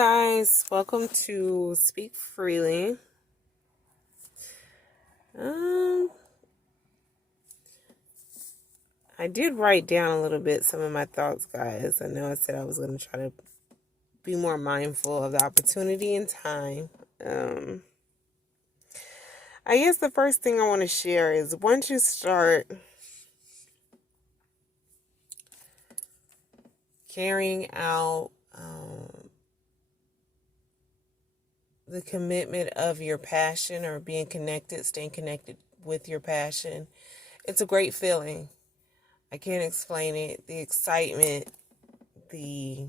guys, welcome to Speak Freely. I did write down a little bit some of my thoughts, guys. I know I said I was going to try to be more mindful of the opportunity and time. I guess the first thing I want to share is once you start carrying out the commitment of your passion or being connected, staying connected with your passion, it's a great feeling. I can't explain it. The excitement, the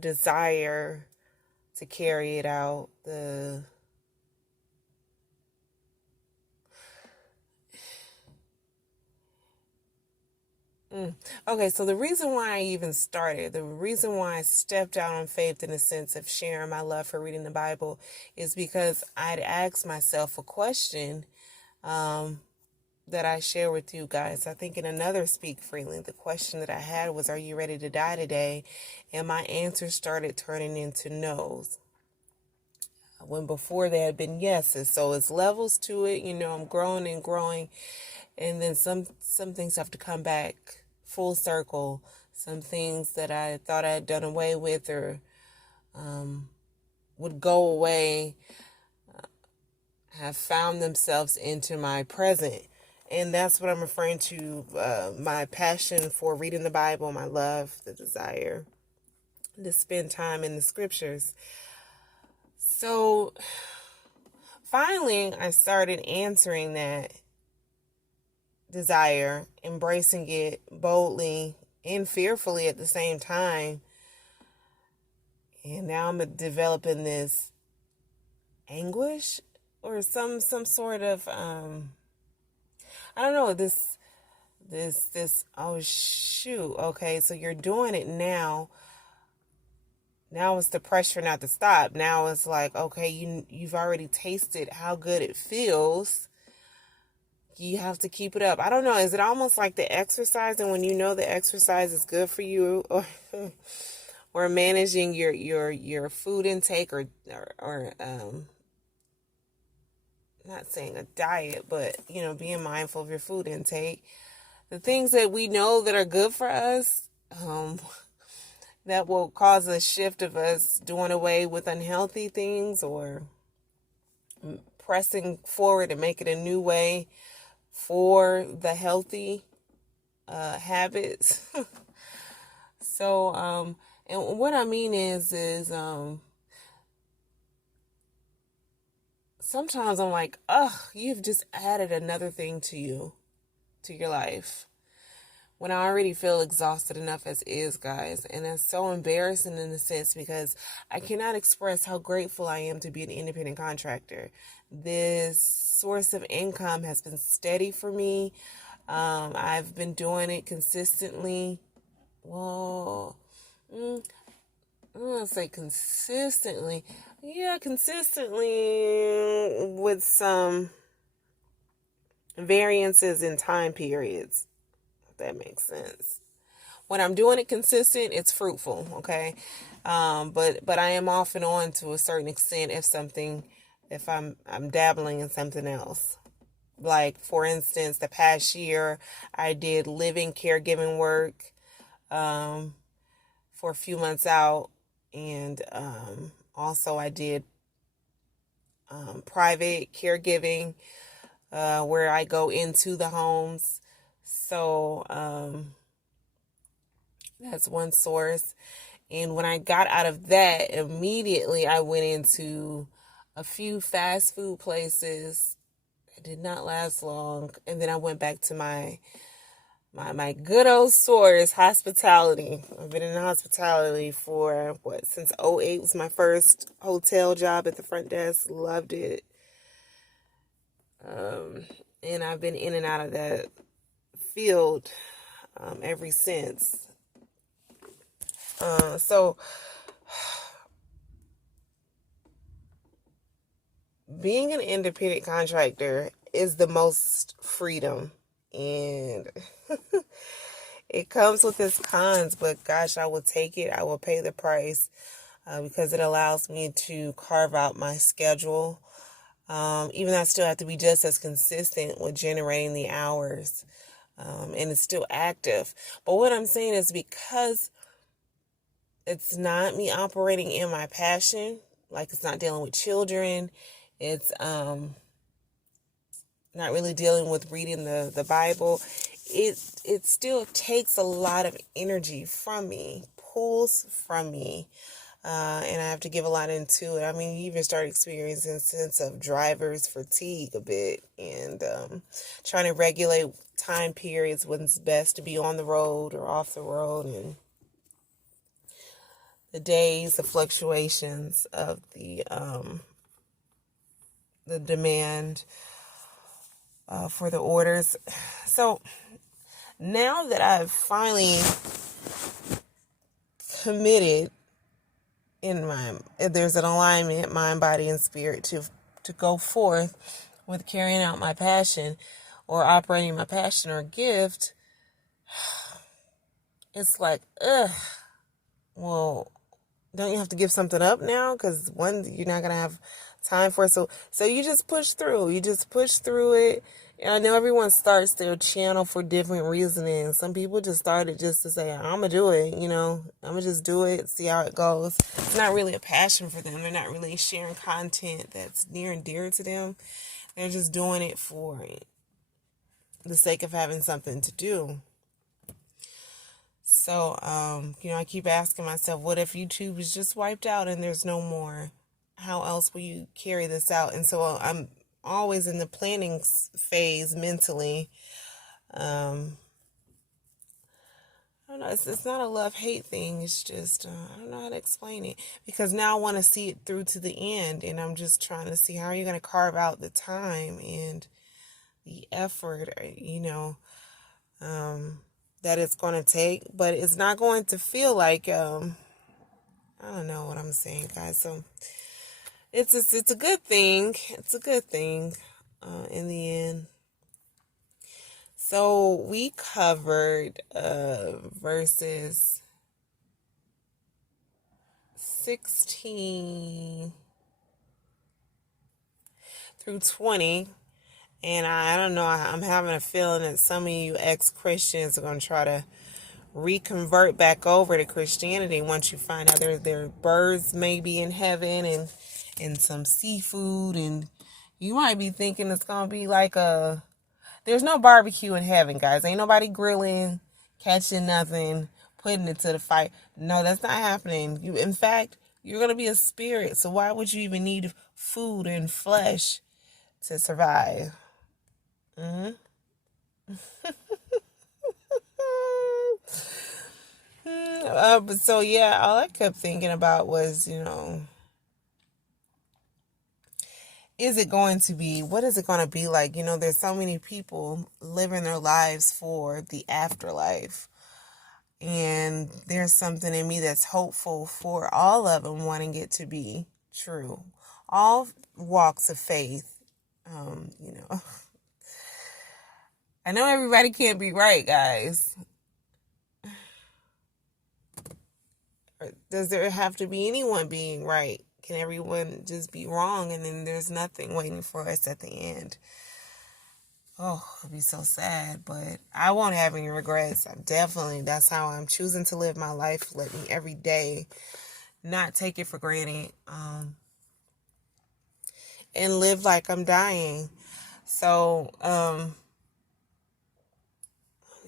desire to carry it out, Okay, so the reason why I even started, the reason why I stepped out on faith in the sense of sharing my love for reading the Bible is because I'd asked myself a question that I share with you guys. I think in another Speak Freely, the question that I had was, are you ready to die today? And my answer started turning into no's, when before they had been yeses. So it's levels to it. I'm growing and growing. And then some things have to come back full circle. Some things that I thought I had done away with or would go away have found themselves into my present. And that's what I'm referring to, my passion for reading the Bible, my love, the desire to spend time in the scriptures. So finally, I started answering that desire, embracing it boldly and fearfully at the same time. And now I'm developing this anguish or some sort of I don't know, this oh shoot, okay, so you're doing it now. Now it's the pressure not to stop. Now it's like, okay, you've already tasted how good it feels. You have to keep it up. I don't know. Is it almost like the exercise, and when you know the exercise is good for you, or managing your food intake, or not saying a diet, but being mindful of your food intake, the things that we know that are good for us, that will cause a shift of us doing away with unhealthy things or pressing forward and making a new way for the healthy habits. So, and what I mean is sometimes I'm like, you've just added another thing to your life, when I already feel exhausted enough as is, guys. And it's so embarrassing in a sense because I cannot express how grateful I am to be an independent contractor. This source of income has been steady for me. I've been doing it consistently. Well, I'm going to say consistently. Yeah, consistently with some variances in time periods. If that makes sense. When I'm doing it consistent, it's fruitful, okay? But I am off and on to a certain extent if I'm dabbling in something else. Like, for instance, the past year, I did living caregiving work for a few months out. And also I did private caregiving where I go into the homes. So that's one source. And when I got out of that, immediately I went into a few fast food places. It did not last long. And then I went back to my good old source, hospitality. I've been in hospitality for, since 2008 was my first hotel job at the front desk. Loved it. And I've been in and out of that field ever since. So being an independent contractor is the most freedom, and It comes with its cons, but gosh, I will take it. I will pay the price because it allows me to carve out my schedule. Even though I still have to be just as consistent with generating the hours. And it's still active. But what I'm saying is because it's not me operating in my passion, like it's not dealing with children, it's not really dealing with reading the Bible, it still takes a lot of energy from me, pulls from me. And I have to give a lot into it. I mean, you even start experiencing a sense of driver's fatigue a bit, and trying to regulate time periods when it's best to be on the road or off the road, and the days, the fluctuations of the demand for the orders. So now that I've finally committed there's an alignment, mind, body, and spirit to go forth with carrying out my passion or operating my passion or gift, it's like, well, don't you have to give something up now? Because one, you're not going to have time for it. So you just push through. You just push through it. And I know everyone starts their channel for different reasons. Some people just started just to say, I'm going to do it, I'm going to just do it, see how it goes. It's not really a passion for them. They're not really sharing content that's near and dear to them. They're just doing it for the sake of having something to do. So, I keep asking myself, what if YouTube is just wiped out and there's no more? How else will you carry this out? And so I'm always in the planning phase mentally. I don't know. It's not a love-hate thing. It's just, I don't know how to explain it. Because now I want to see it through to the end. And I'm just trying to see how are you going to carve out the time and the effort, that it's going to take. But it's not going to feel like, I don't know what I'm saying, guys. So it's a good thing. It's a good thing in the end. So we covered verses 16 through 20. And I don't know, I'm having a feeling that some of you ex-Christians are going to try to reconvert back over to Christianity once you find out there are birds maybe in heaven and some seafood. And you might be thinking it's going to be like there's no barbecue in heaven, guys. Ain't nobody grilling, catching nothing, putting it to the fire. No, that's not happening. In fact, you're going to be a spirit. So why would you even need food and flesh to survive? So yeah, all I kept thinking about was, is it going to be, what is it going to be like? There's so many people living their lives for the afterlife. And there's something in me that's hopeful for all of them wanting it to be true. All walks of faith, I know everybody can't be right, guys. Does there have to be anyone being right? Can everyone just be wrong and then there's nothing waiting for us at the end? Oh, it'd be so sad, but I won't have any regrets. That's how I'm choosing to live my life. Let me every day not take it for granted, and live like I'm dying. So, let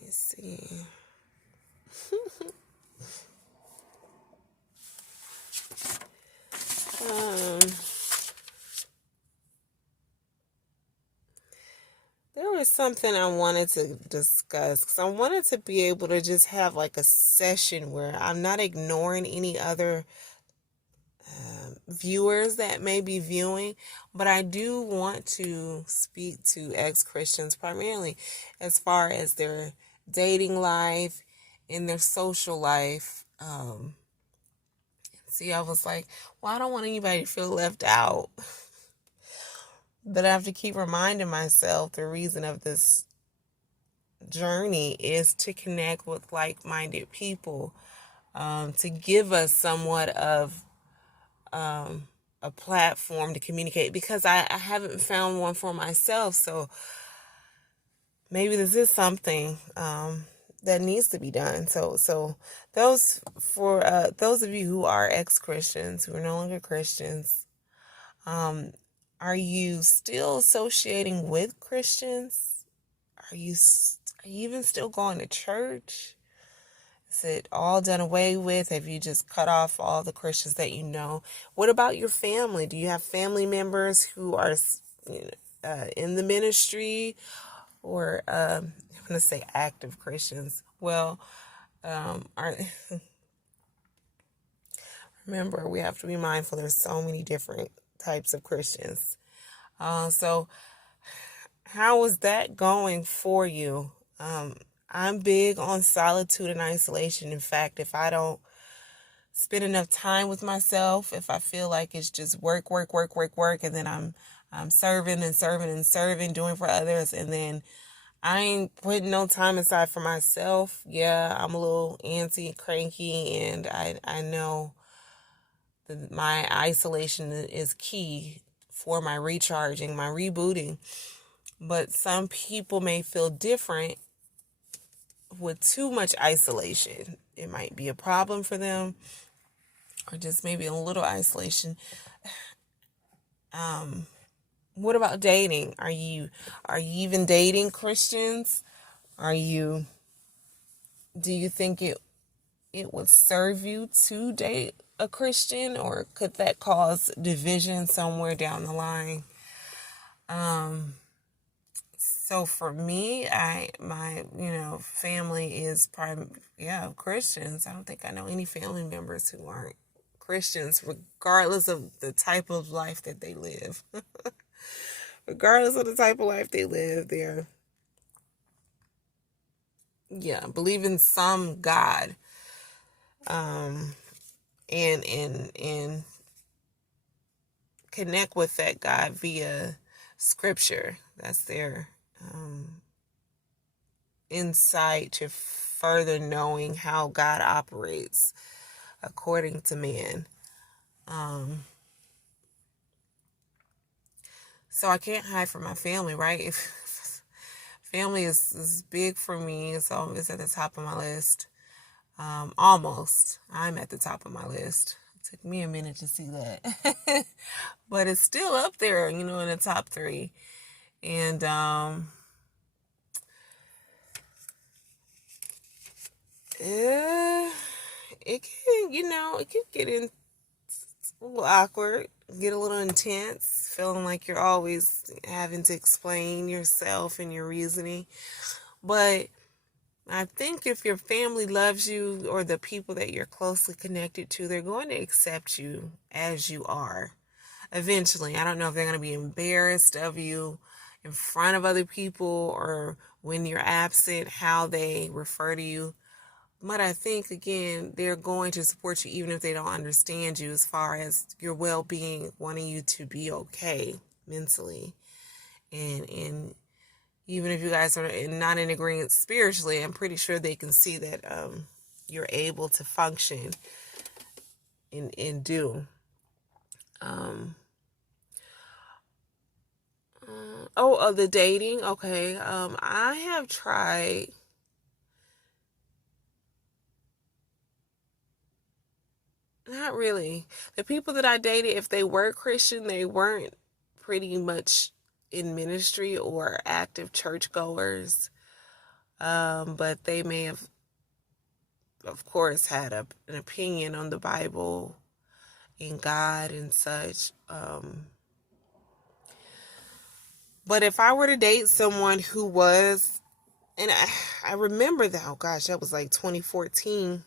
me see. There was something I wanted to discuss because I wanted to be able to just have like a session where I'm not ignoring any other viewers that may be viewing, but I do want to speak to ex-Christians primarily as far as their dating life and their social life. See, I was like, well, I don't want anybody to feel left out. But I have to keep reminding myself the reason of this journey is to connect with like-minded people, to give us somewhat of a platform to communicate, because I haven't found one for myself. So maybe this is something that needs to be done. So those of you who are ex-Christians, who are no longer Christians, are you still associating with Christians? Are you even still going to church? Is it all done away with? Have you just cut off all the Christians that you know? What about your family? Do you have family members who are in the ministry, or I'm going to say active Christians? Well, remember, we have to be mindful. There's so many different types of Christians. So how is that going for you? I'm big on solitude and isolation. In fact, if I don't spend enough time with myself, if I feel like it's just work, and then I'm serving and serving and serving, doing for others, and then I ain't putting no time aside for myself, yeah, I'm a little antsy, cranky, and I know that my isolation is key for my recharging, my rebooting. But some people may feel different with too much isolation. It might be a problem for them, or just maybe a little isolation. What about dating? Are you even dating Christians? Do you think it would serve you to date a Christian, or could that cause division somewhere down the line? So for me, my family is Christians. I don't think I know any family members who aren't Christians, regardless of the type of life that they live. Regardless of the type of life they live, they're believe in some God, and connect with that God via scripture. That's their insight to further knowing how God operates according to man. So I can't hide from my family, right? If family is big for me, it's always at the top of my list. Almost. I'm at the top of my list. It took me a minute to see that. But it's still up there, in the top 3. And it can get a little awkward, get a little intense, feeling like you're always having to explain yourself and your reasoning. But I think if your family loves you, or the people that you're closely connected to, they're going to accept you as you are. Eventually, I don't know if they're going to be embarrassed of you in front of other people, or when you're absent, how they refer to you. But I think, again, they're going to support you even if they don't understand you, as far as your well-being, wanting you to be okay mentally. And even if you guys are not in agreement spiritually, I'm pretty sure they can see that you're able to function and do. The dating. Okay. I have tried. Not really. The people that I dated, if they were Christian, they weren't pretty much in ministry or active churchgoers. But they may have, of course, had an opinion on the Bible and God and such. But if I were to date someone who was, and I remember that, oh gosh, that was like 2014.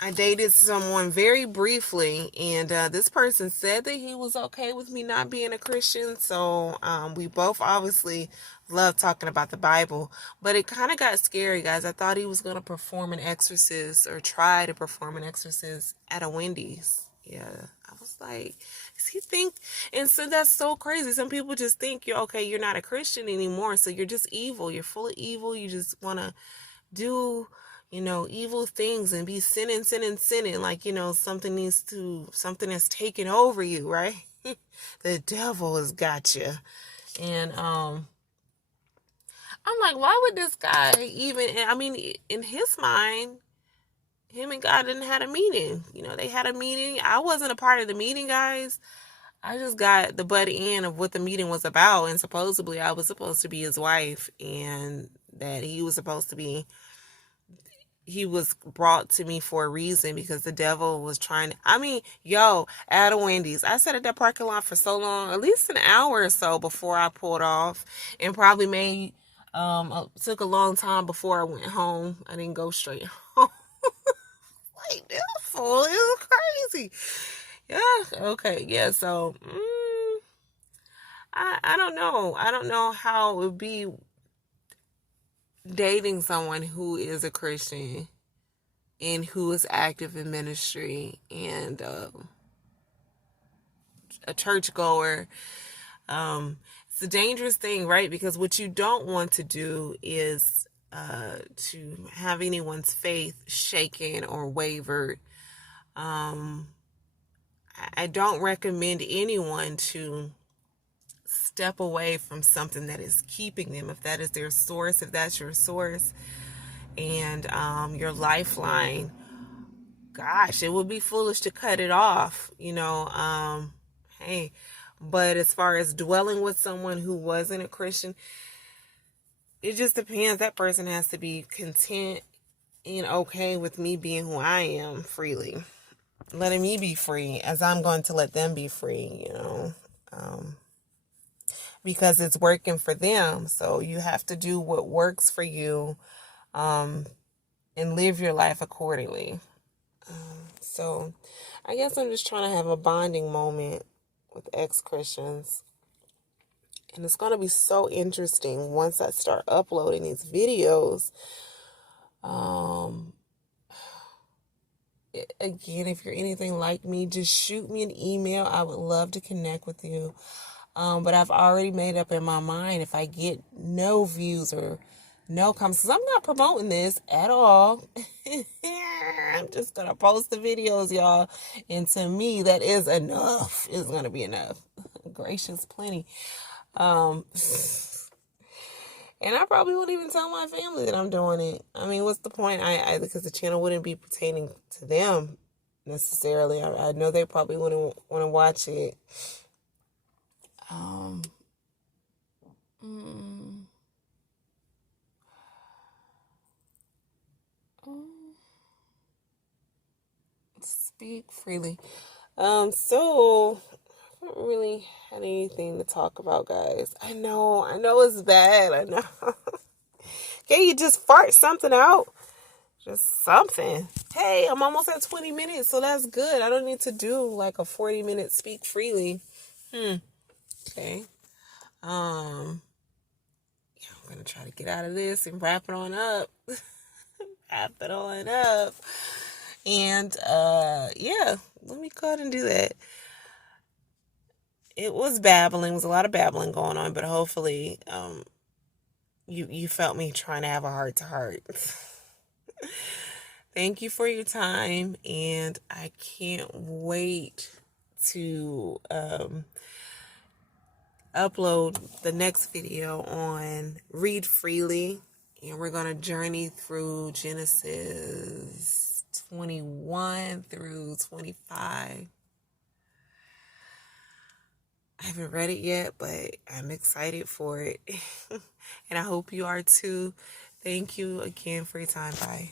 I dated someone very briefly, and this person said that he was okay with me not being a Christian. So we both obviously love talking about the Bible, but it kind of got scary, guys. I thought he was going to perform an exorcist, or try to perform an exorcist at a Wendy's. Yeah, I was like, he think? And so that's so crazy. Some people just think you're not a Christian anymore. So you're just evil. You're full of evil. You just want to do, evil things and be sinning. Like, something has taken over you, right? The devil has got you. And, I'm like, why would this guy even, I mean, in his mind, him and God didn't have a meeting. They had a meeting. I wasn't a part of the meeting, guys. I just got the butt end of what the meeting was about. And supposedly I was supposed to be his wife, and that he was brought to me for a reason, because the devil was trying to, at a Wendy's, I sat at that parking lot for so long, at least an hour or so before I pulled off, and probably took a long time before I went home. I didn't go straight home. Like, this fool is crazy. Yeah, okay, yeah, so, I don't know. I don't know how it would be dating someone who is a Christian and who is active in ministry and a churchgoer. It's a dangerous thing, right? Because what you don't want to do is to have anyone's faith shaken or wavered. I don't recommend anyone to step away from something that is keeping them, if that is their source, if that's your source and your lifeline. Gosh, it would be foolish to cut it off, hey. But as far as dwelling with someone who wasn't a Christian, it just depends. That person has to be content and okay with me being who I am freely, letting me be free as I'm going to let them be free, because it's working for them. So you have to do what works for you, and live your life accordingly. So I guess I'm just trying to have a bonding moment with ex-Christians. And it's going to be so interesting once I start uploading these videos. Again, if you're anything like me, just shoot me an email. I would love to connect with you. But I've already made up in my mind, if I get no views or no comments, because I'm not promoting this at all. I'm just going to post the videos, y'all. And to me, that is enough. It's going to be enough. Gracious plenty. And I probably wouldn't even tell my family that I'm doing it. I mean, what's the point? Because the channel wouldn't be pertaining to them necessarily. I know they probably wouldn't want to watch it. Speak freely. So I haven't really had anything to talk about, guys. I know it's bad. I know. Can you just fart something out? Just something. Hey, I'm almost at 20 minutes, so that's good. I don't need to do like a 40-minute speak freely. Okay. I'm gonna try to get out of this and wrap it on up. Wrap it on up. And yeah, let me go ahead and do that. It was babbling. It was a lot of babbling going on, but hopefully you felt me trying to have a heart-to-heart. Thank you for your time, and I can't wait to upload the next video on Read Freely, and we're going to journey through Genesis 21 through 25. I haven't read it yet, but I'm excited for it. And I hope you are too. Thank you again for your time. Bye.